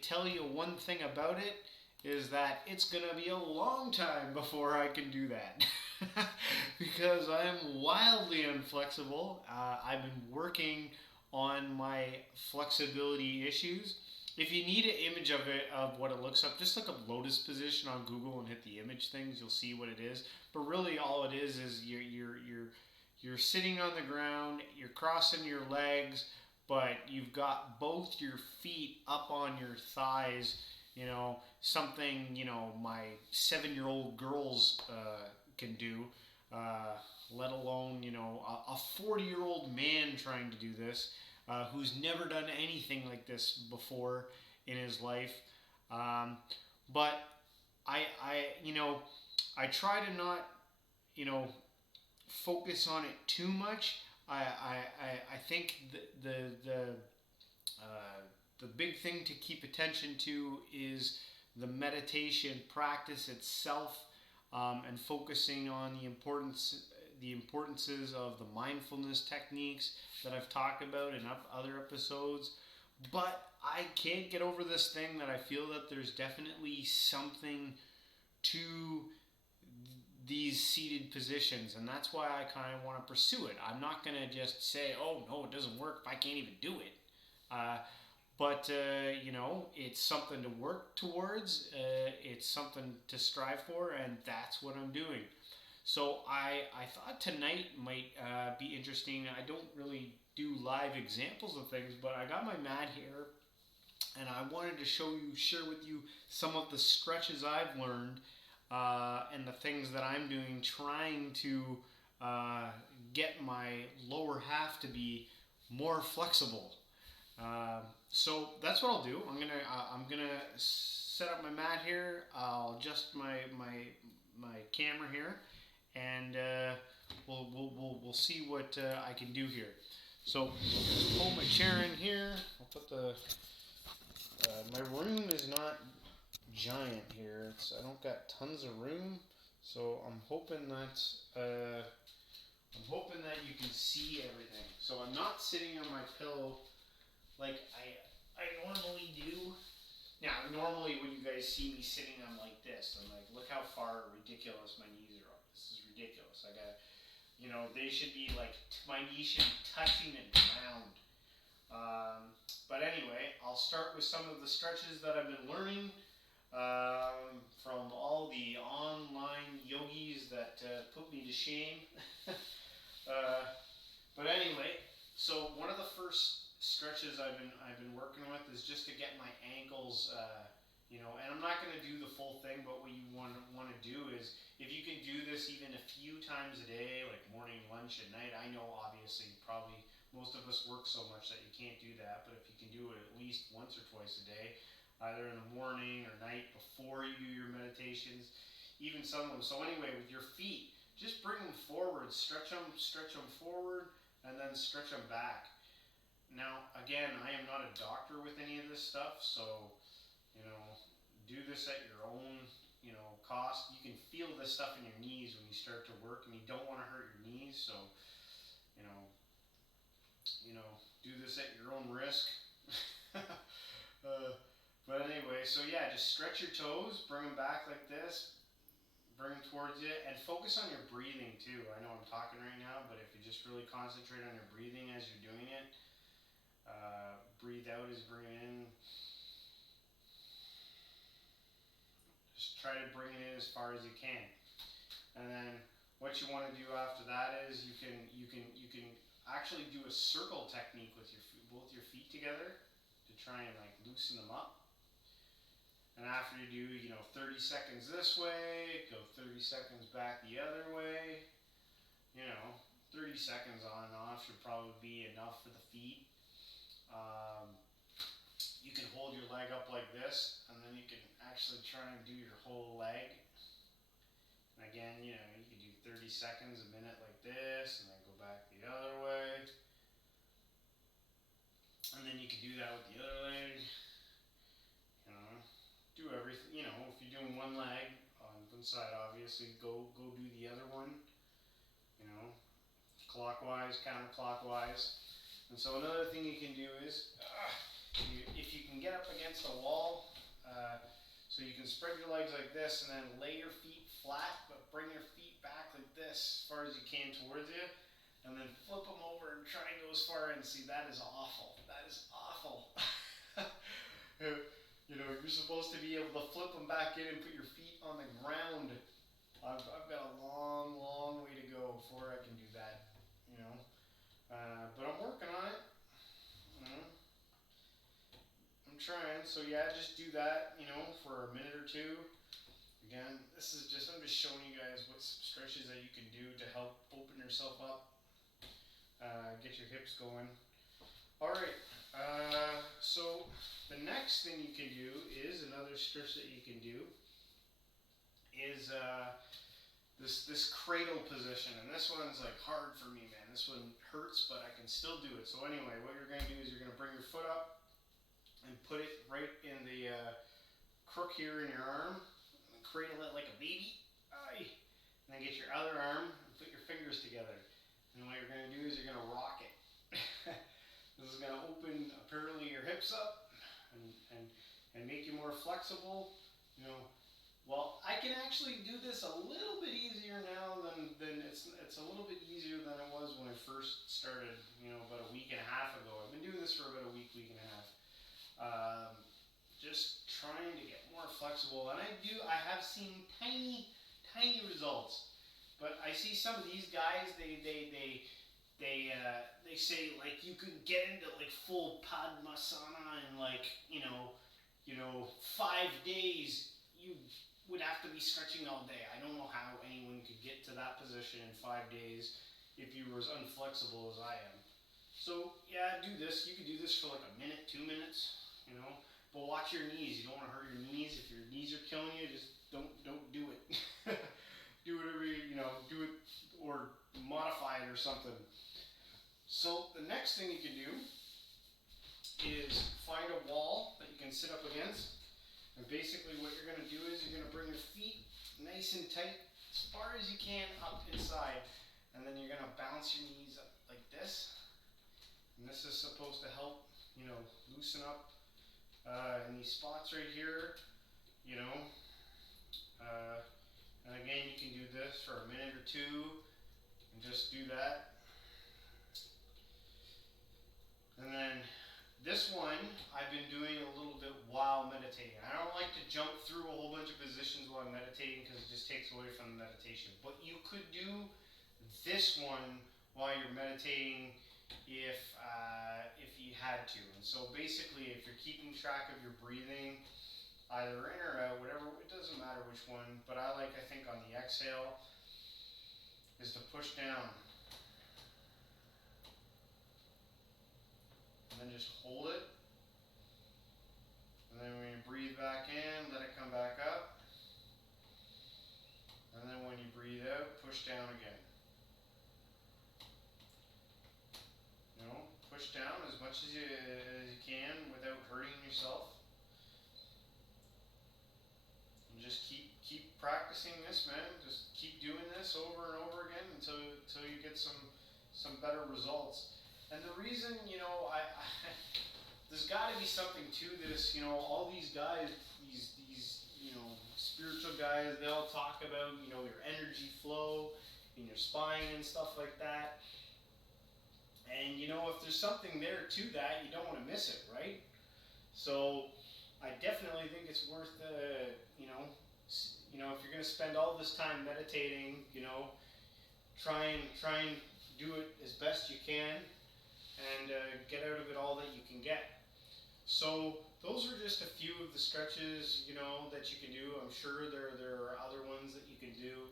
could tell you one thing about it is that it's gonna be a long time before I can do that. Because I am wildly inflexible. I've been working on my flexibility issues. If you need an image of it, of what it looks up, just look up lotus position on Google and hit the image things. You'll see what it is. But really, all it is you're sitting on the ground. You're crossing your legs, but you've got both your feet up on your thighs. Something my 7-year-old girls can do. Uh, Let alone a 40-year-old man trying to do this, who's never done anything like this before in his life. Um, but I try to not you know focus on it too much. I think the big thing to keep attention to is the meditation practice itself, and focusing on the importances of the mindfulness techniques that I've talked about in other episodes. But I can't get over this thing that I feel that there's definitely something to these seated positions, and that's why I kind of want to pursue it. I'm not going to just say, oh no, it doesn't work if I can't even do it. But it's something to work towards. It's something to strive for, and that's what I'm doing. So I thought tonight might be interesting. I don't really do live examples of things, but I got my mat here, and I wanted to share with you some of the stretches I've learned, and the things that I'm doing, trying to get my lower half to be more flexible. So that's what I'll do. I'm gonna set up my mat here. I'll adjust my camera here, and we'll see what I can do here. So just pull my chair in here. I'll put the my room is not giant here. I don't got tons of room, so I'm hoping that you can see everything. So I'm not sitting on my pillow like I normally do. Now, normally when you guys see me sitting, I'm like this. I'm like, look how far ridiculous my knees are up. This is ridiculous. I got, they should be like, my knees should be touching the ground. But anyway, I'll start with some of the stretches that I've been learning, from all the online yogis that put me to shame. But anyway, so one of the first stretches I've been working with is just to get my ankles, and I'm not going to do the full thing, but what you want to do is, if you can do this even a few times a day, like morning, lunch, and night. I know obviously probably most of us work so much that you can't do that, but if you can do it at least once or twice a day, either in the morning or night before you do your meditations, even some of them. So anyway, with your feet, just bring them forward, stretch them forward, and then stretch them back. Now, again, I am not a doctor with any of this stuff, so, do this at your own, cost. You can feel this stuff in your knees when you start to work, and you don't want to hurt your knees, so, you know, do this at your own risk. But anyway, so yeah, just stretch your toes, bring them back like this, bring them towards you, and focus on your breathing too. I know I'm talking right now, but if you just really concentrate on your breathing as you're doing it, breathe out as bring in. Just try to bring it in as far as you can, and then what you want to do after that is you can actually do a circle technique with both your feet together to try and like loosen them up. And after you do, 30 seconds this way, go 30 seconds back the other way. 30 seconds on and off should probably be enough for the feet. You can hold your leg up like this, and then you can actually try and do your whole leg. And again, you can do 30 seconds, a minute like this, and then go back the other way. And then you can do that with the other leg. Do everything, if you're doing one leg on one side, obviously, go do the other one, clockwise, counterclockwise. And so another thing you can do is, if you can get up against a wall, so you can spread your legs like this and then lay your feet flat, but bring your feet back like this as far as you can towards you, and then flip them over and try and go as far in. See, that is awful. That is awful. You know, you're supposed to be able to flip them back in and put your feet on the ground. I've got a long, long way to go before I can do that, you know. But I'm working on it. You know. I'm trying. So yeah, just do that, you know, for a minute or two. Again, I'm just showing you guys what stretches that you can do to help open yourself up, get your hips going. All right. So the next thing you can do is another stretch that you can do is this cradle position, and this one's like hard for me, man. This one hurts, but I can still do it. So anyway, what you're going to do is you're going to bring your foot up and put it right in the crook here in your arm, and cradle it like a baby. Aye. And then get your other arm and put your fingers together. And what you're going to do is you're going to rock it. This is going to open apparently your hips up and make you more flexible. You know, well, I can actually do this a little bit easier now than it's a little bit easier than it was when I first started, you know, about a week and a half ago. I've been doing this for about a week and a half. Just trying to get more flexible, and I have seen tiny results. But I see some of these guys, they say like you could get into like full Padmasana in like, you know, 5 days. You would have to be stretching all day. I don't know how anyone could get to that position in 5 days if you were as unflexible as I am. So yeah, do this. You could do this for like a minute, 2 minutes, you know. But watch your knees. You don't want to hurt your knees. If your knees are killing you, just don't do it. Do whatever you know. Do it or modify it or something. So the next thing you can do is find a wall that you can sit up against. And basically what you're going to do is you're going to bring your feet nice and tight as far as you can up inside. And then you're going to bounce your knees up like this. And this is supposed to help, you know, loosen up in these spots right here, you know. And again, you can do this for a minute or two and just do that. And then this one I've been doing a little bit while meditating. I don't like to jump through a whole bunch of positions while I'm meditating because it just takes away from the meditation. But you could do this one while you're meditating if you had to. And so basically, if you're keeping track of your breathing, either in or out, whatever, it doesn't matter which one, but I think on the exhale, is to push down. And then just hold it. And then when you breathe back in, let it come back up. And then when you breathe out, push down again. You know, push down as much as you can without hurting yourself. And just keep practicing this, man. Just keep doing this over and over again until you get some better results. And the reason, you know, there's got to be something to this. You know, all these guys, these you know, spiritual guys, they all talk about, you know, your energy flow in your spine and stuff like that. And, you know, if there's something there to that, you don't want to miss it, right? So I definitely think it's worth, you know, if you're going to spend all this time meditating, you know, try and do it as best you can and get out of it all that you can get. So those are just a few of the stretches, you know, that you can do. I'm sure there are other ones that you can do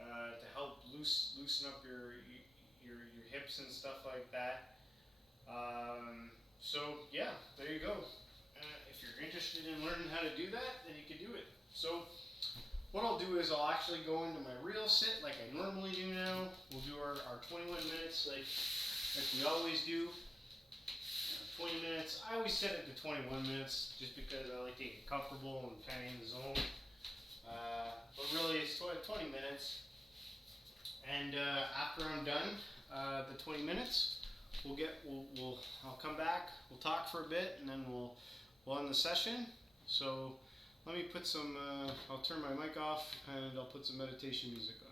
to help loosen up your hips and stuff like that. So yeah, there you go. If you're interested in learning how to do that, then you can do it. So what I'll do is I'll actually go into my real sit like I normally do now. We'll do our 21 minutes like we always do. 20 minutes. I always set it to 21 minutes just because I like to get comfortable and kind of in the zone. But really it's 20 minutes. And after I'm done the 20 minutes, I'll come back. We'll talk for a bit, and then we'll end the session. So let me put some. I'll turn my mic off, and I'll put some meditation music on.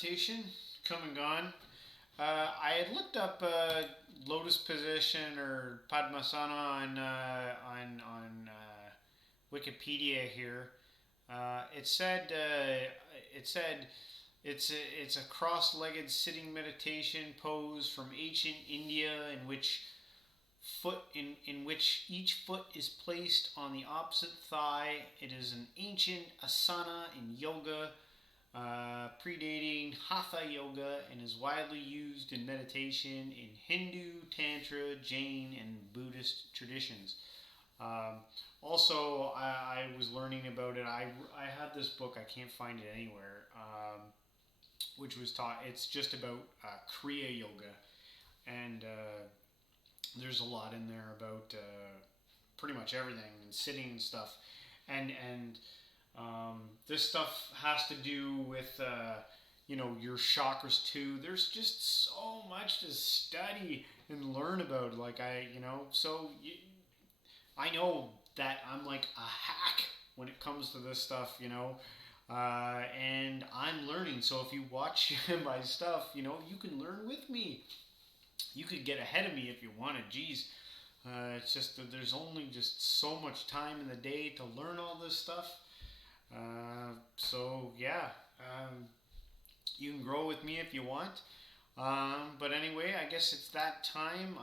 meditation, come and gone. I had looked up lotus position or Padmasana on Wikipedia here. It said it's a cross-legged sitting meditation pose from ancient India in which each foot is placed on the opposite thigh. It is an ancient asana in yoga, predating Hatha yoga, and is widely used in meditation in Hindu, Tantra, Jain, and Buddhist traditions. Um, I was learning about it. I have this book. I can't find it anywhere. Which was taught. It's just about Kriya yoga, and there's a lot in there about pretty much everything and sitting and stuff, and this stuff has to do with your chakras too. There's just so much to study and learn about. I know that I'm like a hack when it comes to this stuff, and I'm learning. So if you watch my stuff, you can learn with me. You could get ahead of me if you wanted. Geez, it's just that there's only just so much time in the day to learn all this stuff. So yeah, you can grow with me if you want. But anyway, I guess it's that time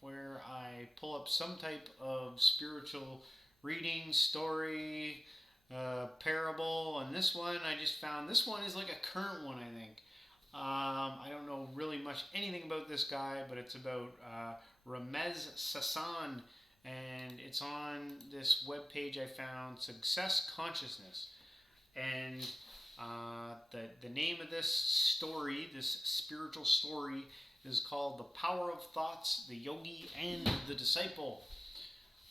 where I pull up some type of spiritual reading, story, parable, and this one I just found. This one is like a current one, I think. I don't know really much anything about this guy, but it's about Ramez Sasson, and it's on this webpage I found, Success Consciousness. And the name of this story, this spiritual story, is called The Power of Thoughts, the Yogi, and the Disciple.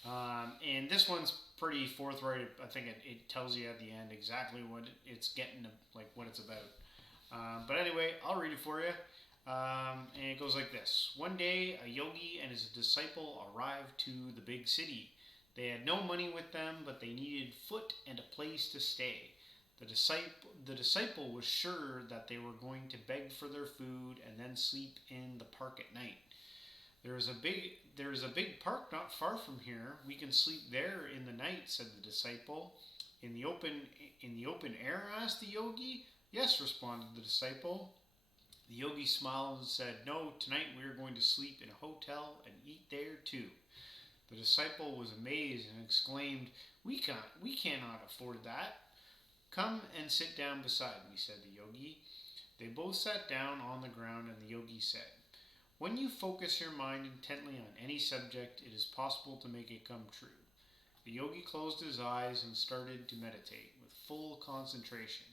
And this one's pretty forthright. I think it tells you at the end exactly what it's getting, like what it's about. But anyway, I'll read it for you. And it goes like this. One day, a yogi and his disciple arrived to the big city. They had no money with them, but they needed food and a place to stay. The disciple was sure that they were going to beg for their food and then sleep in the park at night. There is a big park not far from here. We can sleep there in the night, said the disciple. In the open air, asked the yogi. Yes, responded the disciple. The yogi smiled and said, no, tonight we are going to sleep in a hotel and eat there too. The disciple was amazed and exclaimed, we cannot afford that. Come and sit down beside me, said the yogi. They both sat down on the ground, and the yogi said, when you focus your mind intently on any subject, it is possible to make it come true. The yogi closed his eyes and started to meditate with full concentration.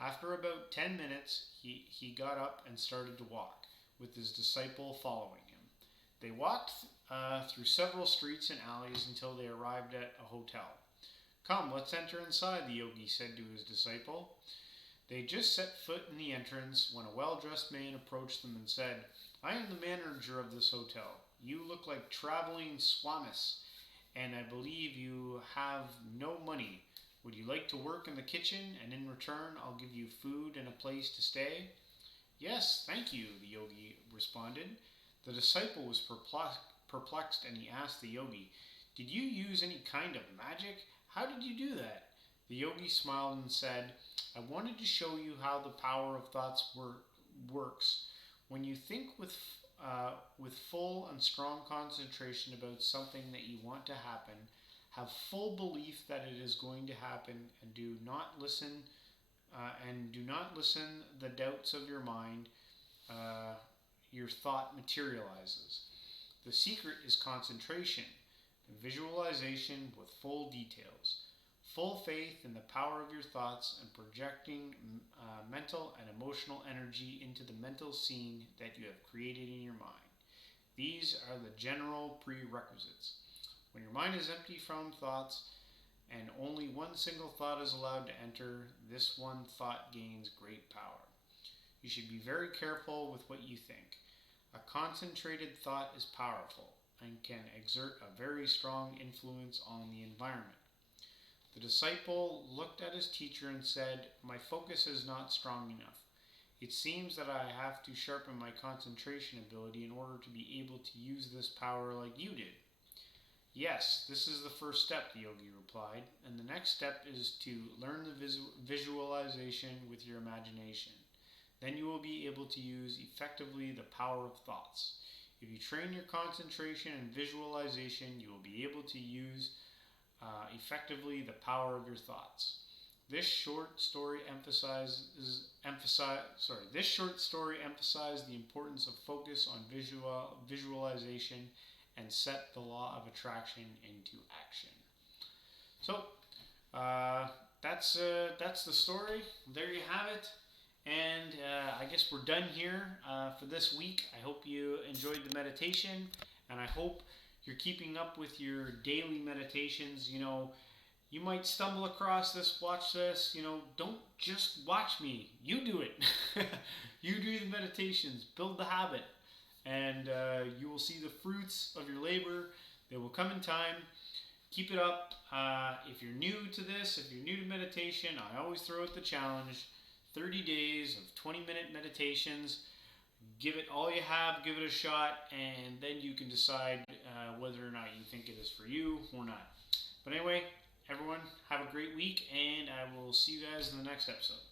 After about 10 minutes, he got up and started to walk, with his disciple following him. They walked through several streets and alleys until they arrived at a hotel. Come, let's enter inside, the yogi said to his disciple. They just set foot in the entrance when a well-dressed man approached them and said, I am the manager of this hotel. You look like traveling swamis, and I believe you have no money. Would you like to work in the kitchen, and in return I'll give you food and a place to stay? Yes, thank you, the yogi responded. The disciple was perplexed, and he asked the yogi, did you use any kind of magic? How did you do that? The yogi smiled and said, I wanted to show you how the power of thoughts works. When you think with full and strong concentration about something that you want to happen, have full belief that it is going to happen, and do not listen the doubts of your mind, your thought materializes. The secret is concentration and visualization with full details, full faith in the power of your thoughts, and projecting mental and emotional energy into the mental scene that you have created in your mind. These are the general prerequisites. When your mind is empty from thoughts and only one single thought is allowed to enter, this one thought gains great power. You should be very careful with what you think. A concentrated thought is powerful and can exert a very strong influence on the environment. The disciple looked at his teacher and said, my focus is not strong enough. It seems that I have to sharpen my concentration ability in order to be able to use this power like you did. Yes, this is the first step, the yogi replied, and the next step is to learn the visualization with your imagination. Then you will be able to use effectively the power of thoughts. If you train your concentration and visualization, you will be able to use effectively the power of your thoughts. This short story emphasized the importance of focus on visualization and set the law of attraction into action. So uh, that's the story. There you have it. And I guess we're done here for this week. I hope you enjoyed the meditation, and I hope you're keeping up with your daily meditations. You might stumble across this, watch this. Don't just watch me. You do it. You do the meditations, build the habit, and you will see the fruits of your labor. They will come in time. Keep it up. If you're new to this, if you're new to meditation, I always throw out the challenge: 30 days of 20-minute meditations. Give it all you have, give it a shot, and then you can decide whether or not you think it is for you or not. But anyway, everyone, have a great week, and I will see you guys in the next episode.